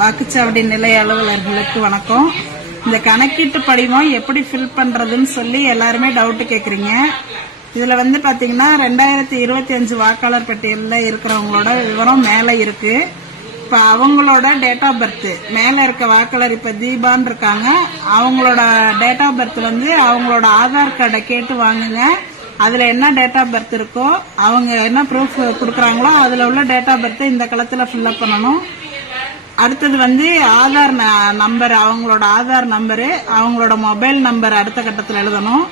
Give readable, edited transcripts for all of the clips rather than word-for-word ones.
வாக்குச்சாவடி நிலைய அலுவலர்களுக்கு வணக்கம். இந்த கணக்கீட்டு படிவம் எப்படி ஃபில் பண்றதுன்னு சொல்லி எல்லாருமே டவுட் கேக்குறீங்க. இதுல பாத்தீங்கன்னா 2025 வாக்காளர் பட்டியலில் இருக்கிறவங்களோட விவரம் மேல இருக்கு. இப்ப அவங்களோட டேட் ஆஃப் பர்த் மேல இருக்க வாக்காளர் இப்ப தீபான்னு இருக்காங்க. அவங்களோட டேட் ஆஃப் பர்த் அவங்களோட ஆதார் கார்டை கேட்டு வாங்குங்க. அதுல என்ன டேட் ஆஃப் பர்த் இருக்கோ அவங்க என்ன ப்ரூஃப் கொடுக்கறாங்களோ அதுல உள்ள டேட் ஆஃப் பர்த் இந்த களத்துல ஃபில் அப் பண்ணணும். அடுத்தது ஆதார் நம்பர், அவங்களோட ஆதார் நம்பரு, அவங்களோட மொபைல் நம்பர் அடுத்த கட்டத்தில் எழுதணும்.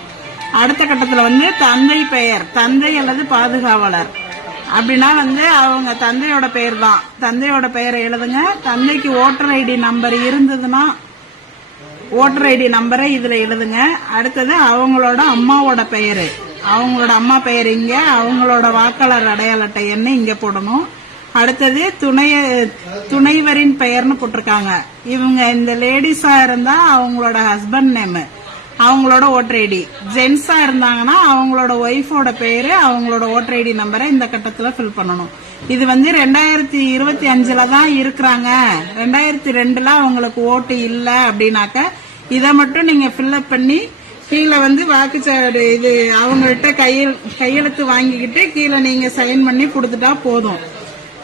அடுத்த கட்டத்தில் தந்தை பெயர், தந்தை அல்லது பாதுகாவலர் அப்படின்னா அவங்க தந்தையோட பெயர் தான். தந்தையோட பெயரை எழுதுங்க. தந்தைக்கு ஓட்டர் ஐடி நம்பர் இருந்ததுன்னா ஓட்டர் ஐடி நம்பரை இதுல எழுதுங்க. அடுத்தது அவங்களோட அம்மாவோட பெயரு, அவங்களோட அம்மா பெயர் இங்க, அவங்களோட வாக்காளர் அடையாள அட்டை எண்ணை இங்க போடணும். அடுத்தது துணைவரின் பெயர்னு போட்டிருக்காங்க. இவங்க இந்த லேடிஸா இருந்தா அவங்களோட ஹஸ்பண்ட் நேம், அவங்களோட ஓட்டர் ஐடி. ஜென்ஸா இருந்தாங்கன்னா அவங்களோட ஒய்ஃபோட பேரு, அவங்களோட ஓட்டர் ஐடி நம்பரை இந்த கட்டத்துல ஃபில் பண்ணணும். இது 2025 தான் இருக்கிறாங்க. 2002 அவங்களுக்கு ஓட்டு இல்ல அப்படின்னாக்க இதை மட்டும் நீங்க ஃபில்அப் பண்ணி கீழே வாக்குச்சாவடி இது அவங்கள்ட்ட கையெழுத்து வாங்கிக்கிட்டு கீழே நீங்க சைன் பண்ணி கொடுத்துட்டா போதும்.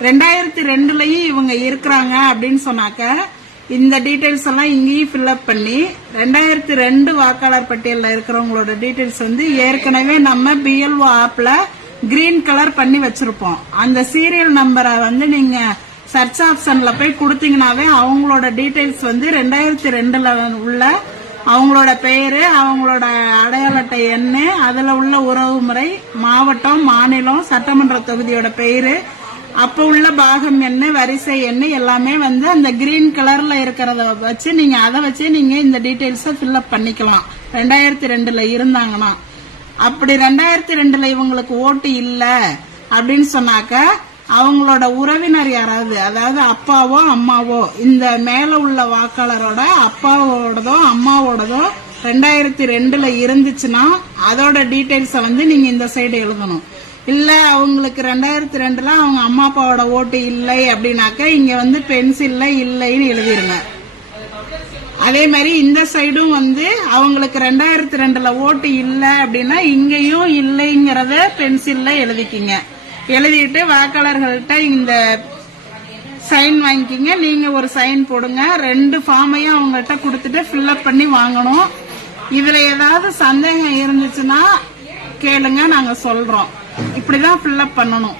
2002லயும் இவங்க இருக்கிறாங்க அப்படின்னு சொன்னாக்க இந்த டீடைல்ஸ் எல்லாம் இங்கேயும் ஃபில்அப் பண்ணி 2002 வாக்காளர் பட்டியலில் இருக்கிறவங்களோட டீடைல்ஸ் ஏற்கனவே நம்ம பிஎல்ஓ ஆப்ல கிரீன் கலர் பண்ணி வச்சிருப்போம். அந்த சீரியல் நம்பரை நீங்க சர்ச் ஆப்ஷன்ல போய் கொடுத்தீங்கன்னாவே அவங்களோட டீடைல்ஸ் 2002 உள்ள அவங்களோட பெயரு, அவங்களோட அடையாள அட்டை எண், அதுல உள்ள உறவு முறை, மாவட்டம், மாநிலம், சட்டமன்ற தொகுதியோட பெயரு, அப்ப உள்ள பாகம் எண்ணு, வரிசை எண்ணு எல்லாமே அந்த கிரீன் கலர்ல இருக்கிறத வச்சு நீங்க அதை வச்சு நீங்க இந்த டீடைல்ஸ் ஃபில்அப் பண்ணிக்கலாம். 2002 இருந்தாங்கன்னா. அப்படி 2002 இவங்களுக்கு ஓட்டு இல்ல அப்படின்னு சொன்னாக்க அவங்களோட உறவினர் யாராவது, அதாவது அப்பாவோ அம்மாவோ, இந்த மேல உள்ள வாக்காளரோட அப்பாவோடதோ அம்மாவோடதோ 2002 இருந்துச்சுன்னா அதோட டீடைல்ஸ நீங்க இந்த சைடு எழுதணும். இல்ல அவங்களுக்கு 2002 அவங்க அம்மா அப்பாவோட ஓட்டு இல்லை அப்படின்னாக்க இங்க பென்சில்ல இல்லைன்னு எழுதிருங்க. அதே மாதிரி இந்த சைடும் அவங்களுக்கு 2002 ஓட்டு இல்ல அப்படின்னா இங்கேயும் இல்லைங்கிறத பென்சில்ல எழுதிக்கிங்க. எழுதிட்டு வாக்காளர்கள்ட்ட இந்த சைன் வாங்கிக்கிங்க. நீங்க ஒரு சைன் போடுங்க. 2 ஃபார்மையும் அவங்கள்ட்ட கொடுத்துட்டு ஃபில்அப் பண்ணி வாங்கணும். இதுல ஏதாவது சந்தேகம் இருந்துச்சுன்னா கேளுங்க, நாங்க சொல்றோம். இப்படிதான் ஃபில்அப் பண்ணணும்.